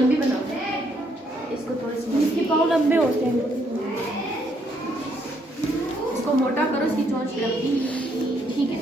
लंबी बनाओ, इसको थोड़ी सी, इसके पाँव लंबे होते हैं। इसको मोटा करो, इसकी चोंच लंबी। ठीक है,